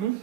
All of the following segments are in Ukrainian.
М?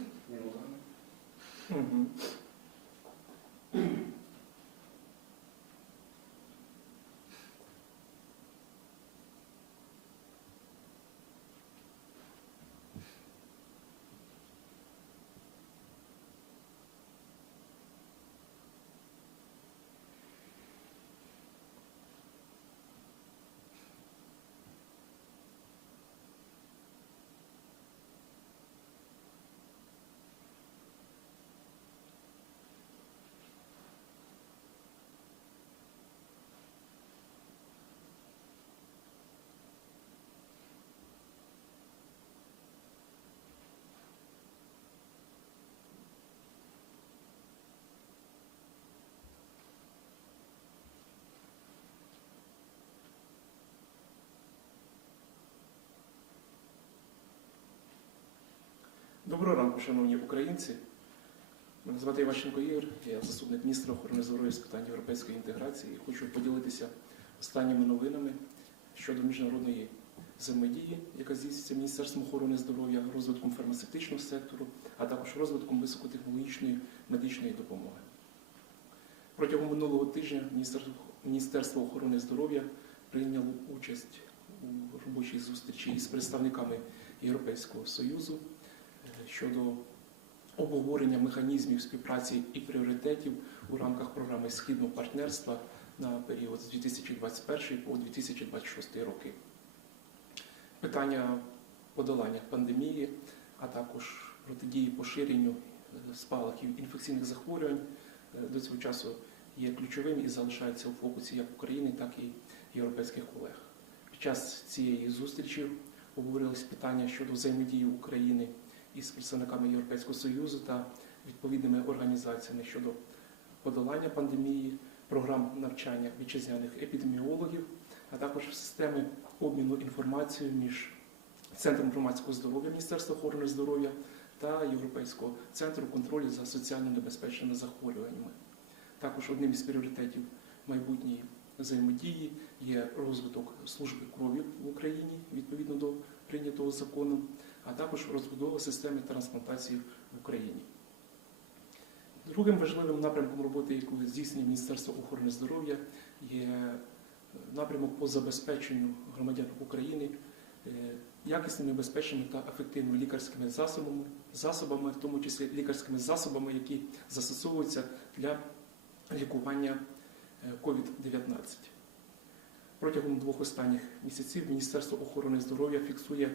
Доброго ранку, шановні українці. Мене звати Іващенко Ігор, я заступник міністра охорони здоров'я з питань європейської інтеграції. І Хочу поділитися останніми новинами щодо міжнародної взаємодії, яка здійснюється Міністерством охорони здоров'я, розвитком фармацевтичного сектору, а також розвитком високотехнологічної медичної допомоги. Протягом минулого тижня Міністерство, охорони здоров'я прийняло участь у робочій зустрічі із представниками Європейського Союзу щодо обговорення механізмів співпраці і пріоритетів у рамках програми Східного партнерства на період з 2021 по 2026 роки. Питання подолання пандемії, а також протидії поширенню е, спалахів інфекційних захворювань е, до цього часу є ключовим і залишаються у фокусі як України, так і європейських колег. Під час цієї зустрічі обговорились питання щодо взаємодії України із представниками Європейського Союзу та відповідними організаціями щодо подолання пандемії, програм навчання вітчизняних епідеміологів, а також системи обміну інформацією між Центром громадського здоров'я Міністерства охорони здоров'я та Європейського центру контролю за соціально небезпечними захворюваннями. Також одним із пріоритетів майбутньої взаємодії є розвиток служби крові в Україні відповідно до прийнятого закону, а також розбудова системи трансплантації в Україні. Другим важливим напрямком роботи, яку здійснює Міністерство охорони здоров'я, є напрямок по забезпеченню громадян України е, якісними, безпечними та ефективними лікарськими засобами, засобами, в тому числі лікарськими засобами, які застосовуються для лікування е, COVID-19. Протягом двох останніх місяців Міністерство охорони здоров'я фіксує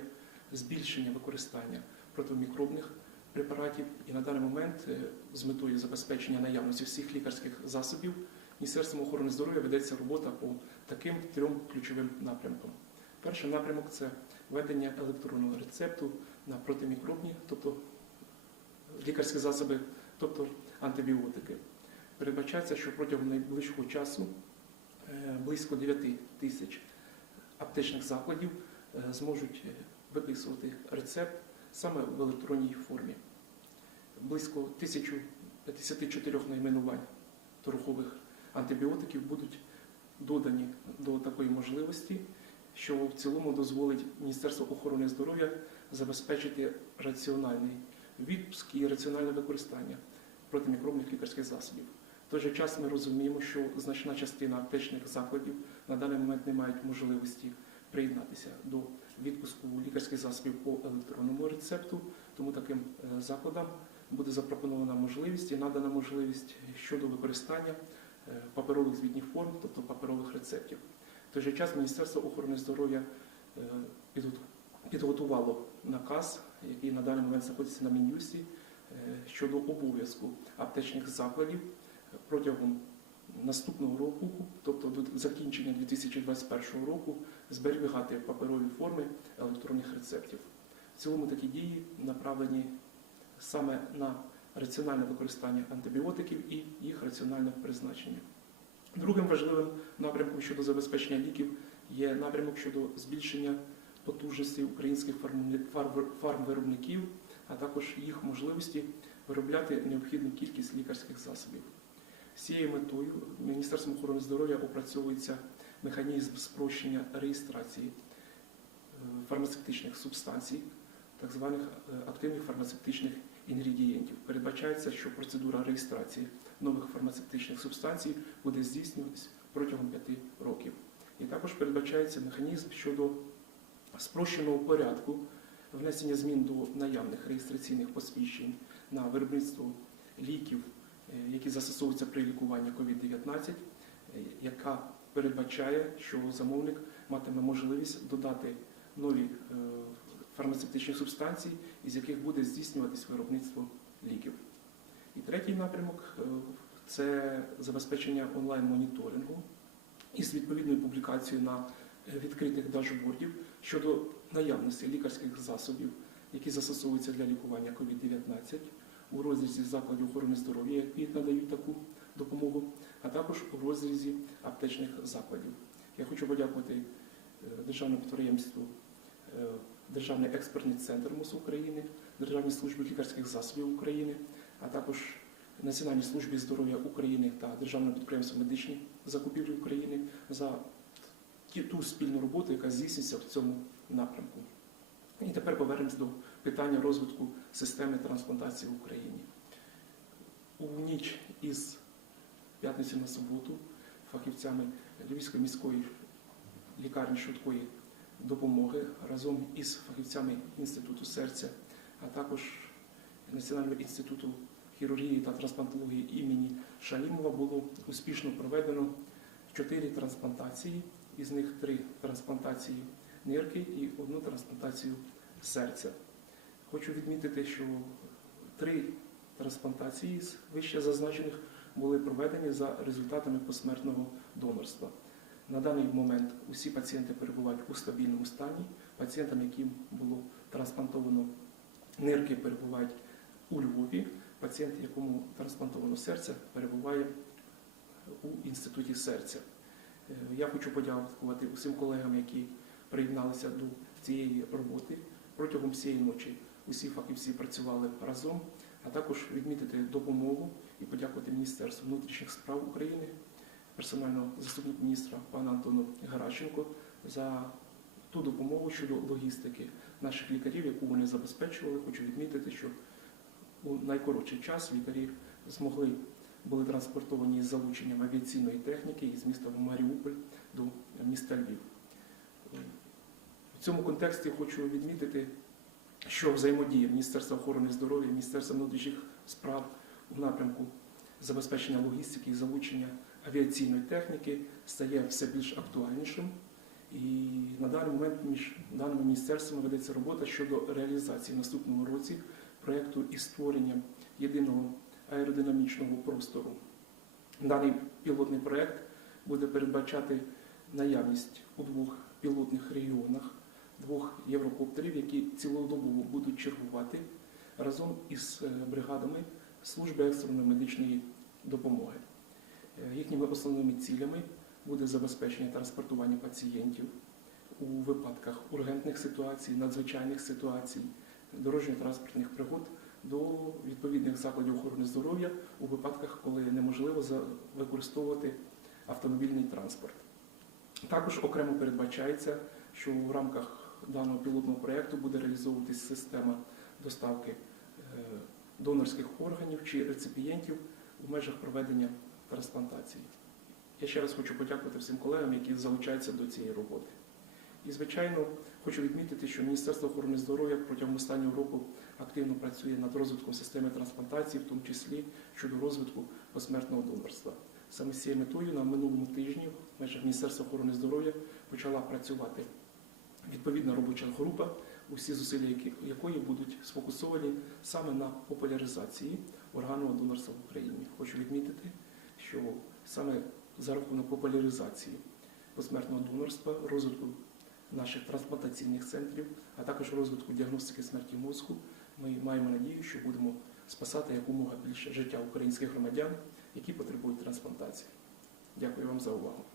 збільшення використання протимікробних препаратів і на даний момент е, з метою забезпечення наявності всіх лікарських засобів Міністерством охорони здоров'я ведеться робота по таким трьом ключовим напрямкам. Перший напрямок це введення електронного рецепту на протимікробні, тобто лікарські засоби, тобто антибіотики. Передбачається, що протягом найближчого часу е, близько 9 тисяч аптечних закладів е, зможуть е, виписувати рецепт саме в електронній формі. Близько 1054 найменувань торгових антибіотиків будуть додані до такої можливості, що в цілому дозволить Міністерству охорони здоров'я забезпечити раціональний відпуск і раціональне використання протимікробних лікарських засобів. Той же час ми розуміємо, що значна частина аптечних закладів на даний момент не мають можливості приєднатися до відпуску лікарських засобів по електронному рецепту, тому таким е, закладам буде запропонована можливість і надана можливість щодо використання е, паперових звітних форм, тобто паперових рецептів. В той же час Міністерство охорони здоров'я е, підготувало наказ, який на даний момент знаходиться на Мін'юсі, щодо обов'язку аптечних закладів протягом наступного року, тобто до закінчення 2021 року, зберігати паперові форми електронних рецептів. В цілому такі дії направлені саме на раціональне використання антибіотиків і їх раціональне призначення. Другим важливим напрямком щодо забезпечення ліків є напрямок щодо збільшення потужності українських фармвиробників, а також їх можливості виробляти необхідну кількість лікарських засобів. З цією метою Міністерством охорони здоров'я опрацьовується механізм спрощення реєстрації е, фармацевтичних субстанцій, так званих е, активних фармацевтичних інгредієнтів. Передбачається, що процедура реєстрації нових фармацевтичних субстанцій буде здійснюватись протягом 5 років. І також передбачається механізм щодо спрощеного порядку внесення змін до наявних реєстраційних посвідчень на виробництво ліків, які застосовуються при лікуванні COVID-19, е, яка передбачає, що замовник матиме можливість додати нові е, фармацевтичні субстанції, із яких буде здійснюватись виробництво ліків. І третій напрямок е, це забезпечення онлайн-моніторингу із відповідною публікацією на е, відкритих дашбордів щодо наявності лікарських засобів, які застосовуються для лікування COVID-19 у розрізі закладів охорони здоров'я, які надають таку допомогу, а також у розрізі аптечних закладів. Я хочу подякувати е, державному підприємству е, Державний експертний центр МОЗ України, Державній службі лікарських засобів України, а також Національній службі здоров'я України та Державному підприємству медичні закупівлі України за ту спільну роботу, яка здійснюється в цьому напрямку. І тепер повернемось до питання розвитку системи трансплантації в Україні. У ніч із п'ятниці на суботу фахівцями Львівської міської лікарні швидкої допомоги разом із фахівцями Інституту серця, а також Національного інституту хірургії та трансплантології імені Шалімова було успішно проведено чотири трансплантації, із них три трансплантації нирки і одну трансплантацію серця. Хочу відмітити, що три трансплантації з вище зазначених були проведені за результатами посмертного донорства. На даний момент усі пацієнти перебувають у стабільному стані. Пацієнтам, яким було трансплантовано нирки, перебувають у Львові. Пацієнт, якому трансплантовано серце, перебуває у інституті серця. Е, Я хочу подякувати усім колегам, які приєдналися до цієї роботи. Протягом всієї ночі усі фахівці працювали разом, а також відмітити допомогу і подякувати Міністерству внутрішніх справ України, персонального заступнику міністра пана Антону Гаращенко за ту допомогу щодо логістики наших лікарів, яку вони забезпечували. Хочу відмітити, що у найкоротший час лікарі змогли були транспортовані з залученням авіаційної техніки із міста Маріуполь до міста Львів. В цьому контексті хочу відмітити, що взаємодія Міністерства охорони здоров'я, Міністерства внутрішніх справ у напрямку забезпечення логістики і залучення авіаційної техніки стає все більш актуальнішим. І на даний момент між даними міністерствами ведеться робота щодо реалізації в наступному році проєкту із створення єдиного аеродинамічного простору. Даний пілотний проєкт буде передбачати наявність у двох пілотних регіонах двох єврокоптерів, які цілодобово будуть чергувати разом із е, бригадами служби екстреної медичної допомоги. Е, Їхніми основними цілями буде забезпечення транспортування пацієнтів у випадках ургентних ситуацій, надзвичайних ситуацій, дорожньо-транспортних пригод до відповідних закладів охорони здоров'я у випадках, коли неможливо використовувати автомобільний транспорт. Також окремо передбачається, що в рамках даного пілотного проєкту буде реалізовуватись система доставки е, донорських органів чи реципієнтів у межах проведення трансплантації. Я ще раз хочу подякувати всім колегам, які залучаються до цієї роботи. І, звичайно, хочу відмітити, що Міністерство охорони здоров'я протягом останнього року активно працює над розвитком системи трансплантації, в тому числі щодо розвитку посмертного донорства. Саме з цією метою на минулому тижні в межах Міністерства охорони здоров'я почала працювати відповідна робоча група, усі зусилля якої будуть сфокусовані саме на популяризації органного донорства в Україні. Хочу відмітити, що саме за рахунок популяризації посмертного донорства, розвитку наших трансплантаційних центрів, а також розвитку діагностики смерті мозку, ми маємо надію, що будемо спасати якомога більше життя українських громадян, які потребують трансплантації. Дякую вам за увагу.